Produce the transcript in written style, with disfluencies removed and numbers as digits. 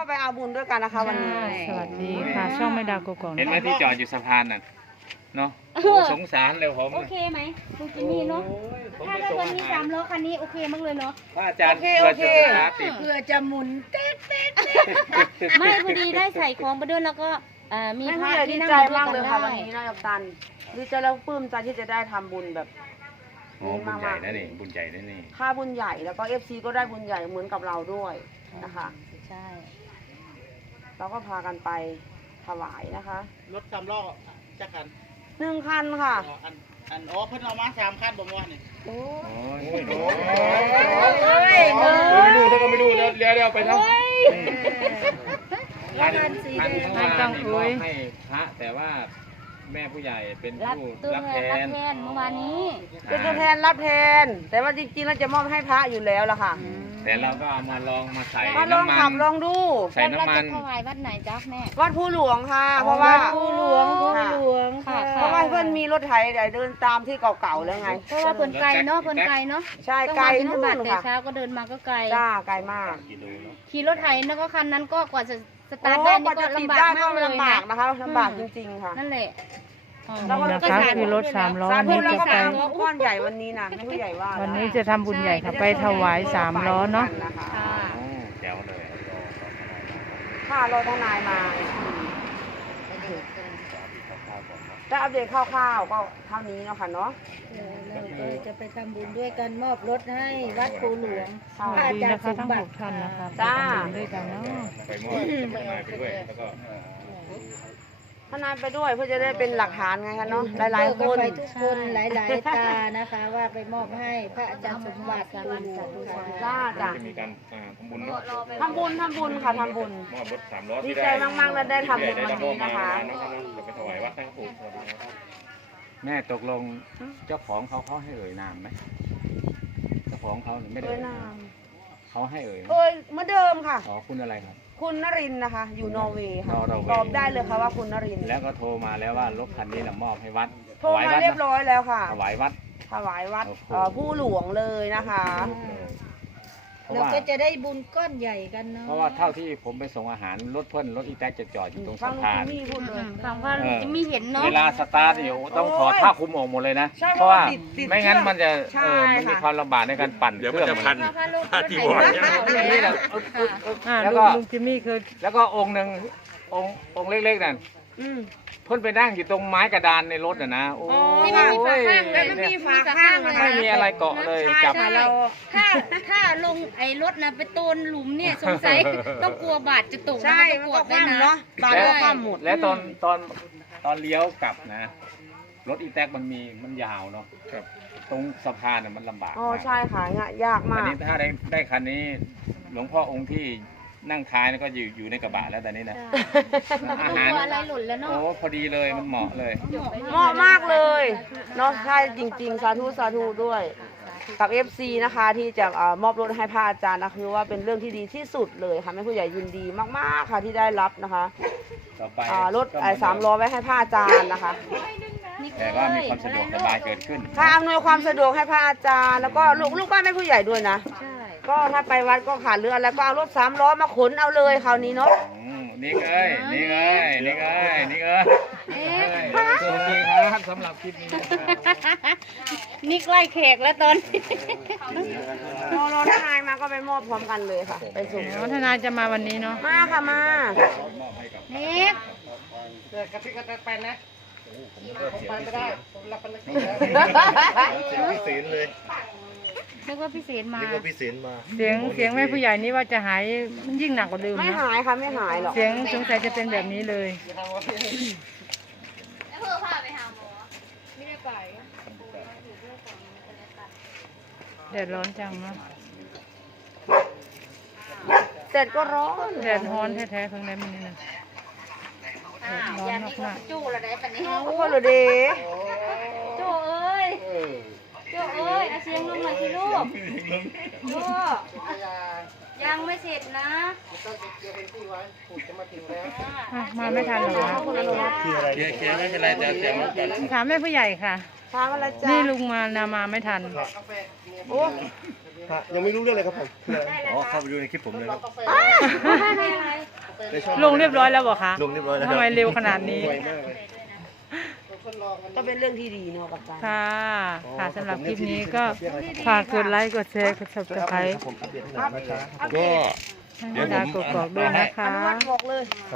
ไปเอาบุญด้วยกันนะคะวันนี้สวัสดีค่ะช่องแม่ดาวกกอกเห็นไหมที่จอดอยู่สะพานน่ะเนาะสงสารเลยผมโอเคไหมคุณจิมมี่เนาะถ้าได้วันนี้3 ล้อคันนี้โอเคมากเลยเนาะว่าอาจารย์เพื่อจะสตาร์ทติดเพื่อจะหมุนเต๊ดไม่พอดีได้ใส่ของไปด้วยแล้วก็มีแม่พผู้ระใหญ่ดีที่นั่งใจด้วยมากกันเลยค่ะวันได้นี้นะกัปตันดีใจแล้วปลื้มใจที่จะได้ทำบุญแบบโอ้บุญใหญ่นะนี่บุญใหญ่นะนี่ค่าบุญใหญ่แล้วก็ FC ก็ได้บุญใหญ่เหมือนกับเราด้วยนะคะใช่เราก็พากันไปถวายนะคะรถ3 ล้อจักกัน 1 คันค่ะอ๋อเพิ่นเอามา3 คันบ่ม่ว่านี่โอ้ยยไม่ดูถ้าก็ไม่ดูแล้วเดี๋ยวไปนะท่านต้องคุยให้พระแต่ว่าแม่ผู้ใหญ่เป็นรับผู้ตัวรับแทแทนนเมื่อวานนี้เป็นตัวแทนรับแทน แต่ว่าจริงๆเราจะมอบให้พระอยู่แล้วล่ะค่ะแต่เราก็เอามาลองมาใส่มาลองน้ำมัขับนลองดูใส่น้ำมันเราจะถวายวัดไหนจ๊ะแม่วัดภูหลวงค่ะ เพราะว่าผู้หลวงค่ะเพราะว่าเพื่อนมีรถไถเดินตามที่เก่าๆแล้วไงเพราะว่าเพิ่นไกลเนาะเพิ่นไกลเนาะใช่ไกลต้องนู่มาบิณฑบาตนแต่ค่ะเช้าก็เดินมาก็ไกลจ้าไกลมากขี่รถไถแล้วก็คันนั้นก็กว่าจะสตาร์ทโอ้ได้กนี่ว่าก็จะติดลำบาได้กก็มากเลยลำบากนะนะคะลำบากจริงๆค่ะนั่นแหละแล้วก็นะคะคือรถ3 ล้อสาธุนี้เราจะก็ไปไปก้อนใหญ่วันนี้นะไม่ผู้ใหญ่ว่าวันนี้จะทำบุญใหญ่ค่ะไปถวาย3 ล้อเนาะค่ะโอ้แจ๋วเลยค่ะเราทนายมาจะอัปเดตคร่าวๆก็เท่านี้เนาะค่ะเนาะเราก็จะไปทำบุญด้วยกันมอบรถให้วัดภูหลวงค่ะสวัสดีนะคะทั้ง6ท่านนะคะไปทำบุญด้วยกันเนาะไปมอบทนายไปด้วยแล้วก็ทนายไปด้วยเพื่อจะได้เป็นหลักฐานไงคะเนาะหลายๆคนไปทุกคนหลายๆตานะคะ ว่าไปมอบให้พระอาจารย์สมบัติภูหลวงค่ะจ้าจ้ะจะมีการทำบุญเนาะทำบุญค่ะทำบุญมอบรถ3 ล้อดีที่ใจมากๆแล้วได้ทำบุญวันนี้นะคะเราไปถวายวัดให้ปู่แม่ตกลงเจ้าของเขาให้เอ่ยนามไหมเจ้าของเขาไม่ได้เอ้เอ่ยยนามเขาให้เอ่ยไหมเอ้ยเหมือนเดิมค่ะอ๋อคุณอะไรครับคุณนรินทร์นะคะ อยู่นอร์เวย์ค่ะนอร์เวย์ตอบได้เลยค่ะว่าคุณนรินทร์แล้วก็โทรมาแล้วว่ารถคันนี้นะมอบให้วัดโทรมาเรียบร้อยแล้วค่ะถวายวัดถวายวัดโอ้โหผู้หลวงเลยนะคะเพราะเราว่าก็จะได้บุญก้อนใหญ่กันเนาะเพราะว่าเท่าที่ผมไปส่งอาหารรถเพื่อนรถอีแท็กจะจอดอยู่ตรงฟัสะงพานคุณมี่พูดเลยฟังว่าจะมีเห็นเนาะเวลาสตาร์ทเนี่ยต้องถอดผ้าคลุมออกหมดเลยนะใช่เพราะว่าติดไม่งั้นมันจะใช่มันมีค่ะความลำบากในการปั่นเดี๋ยวเคมันรื่องจะพันผ้าที่วางนี่แหละแล้วลุก็งจิมมี่เคยแล้วก็องค์หนึ่งองค์เล็กๆนั่นอืมเพิ่นไปนั่งอยู่ตรงไม้กระดานในรถนะโอ้ที่มันมีฝาข้างแล้วมันมีฝาข้างนะคะไม่มีอะไรเกาะเลยจับใช่ถ้าลงไอ้รถนะไปโตนหลุมเนี่ยสงสัยต้องกลัวบาดจะตกใช่นะมันกลัวก็คด้วยว่ำนะเนาะตอนแล้วก็คว่ำหมดและตอนเลี้ยวกลับนะ รถอีแท็กมันยาวเนาะตรงสะพานน่ะมันลำบากอ๋อมากใช่ค่ะยากอัมาน กนี้ถ้าได้คันนี้ หลวงพ่อองค์ที่นั่งท้ายนี่ก็อยู่ในกระบะแล้วแต่นี้นะอาหารกลัวอะไรหล่นแล้วเนาะโอ้พอดีเลยมันเหมาะเลยเหมาะมากเลยเนาะใช่จริงๆ สาธุด้วยกับ FC นะคะที่จะมอบรถให้พระอาจารย์นะคือว่าเป็นเรื่องที่ดีที่สุดเลยค่ะแม่ผู้ใหญ่ยินดีมากๆค่ะที่ได้รับนะคะต่อไปรถ3 ล้อไว้ให้พระอาจารย์นะคะแต่ว่ามีความสะดวกสบายเกิดขึ้นค่ะอำนวยความสะดวกให้พระอาจารย์ แล้วก็ลูกบ้านแม่ผู้ใหญ่ด้วยนะใช่ก็ถ้าไปวัดก็ขาดเรือแล้วก็เอารถ3 ล้อมาขนเอาเลยคราวนี้เนาะนี่เอ้ยนี่เอ้ยนี่เอ้ยนี่เอ้ยโอเคครับสำหรับคลิปนี้นะครับนี่ใกล้แขกแล้วตอนนี้รอทนายมาก็ไปมอบพร้อมกันเลยค่ะ ไปส่งวัฒนาจะมาวันนี้เนาะมาค่ะมานี่เดี๋ยวกระติกกระไปนะผมไปไม่ได้ผมรับภารกิจแล้วเสียงพี่ศีลเลยนึกว่าพี่เศษมานี่ก็พี่ศีลมาเสียงแม่ผู้ใหญ่นี่ว่าจะหายมันยิ่งหนักกว่าเดิมไม่นะหายค่ะไม่หายหรอกเสียงสงสัยจะเป็นแบบนี้เลยแดดร้อนจังเนาะเสร็จก็ร้อนแดดร้อนแท้ๆเพิ่งได้มันนี่นะแดดร้อนมากจู่ละได้ปะนี้โอ้โหเหรอเดจู่เอ้ยจู่เอ้ยเอาเสียงลงหน่อยสิลูกลูกยังไม่เสร็จนะๆอ่ะมาไม่ทันเหรอวะคืออะไรเคลียร์ไม่เป็นไรแต่เสียงมันก่อนถามแม่ผู้ใหญ่ค่ะถามอะไรจ้านี่ลุงมานามาไม่ทันโอ้ยังไม่รู้เรื่องเลยครับผมคืออะไรอ๋อเข้าไปดูในคลิปผมเลยครับเลงเรียบร้อยแล้วบอกคะลงเรียบร้อยแล้วทำไมเร็วขนาดนี้ไวมากเลยก็เป็นเรื่องที่ดีเนาะกับการค่ะ ค่ะสำหรับคลิปนี้ก็ฝากกดไลค์กดแชร์กด subscribe ผมอัปเดตให้หน่อยนะครับอัปเดตให้ดาวกกอกด้วยนะคะอนุวัฒน์บอกเลย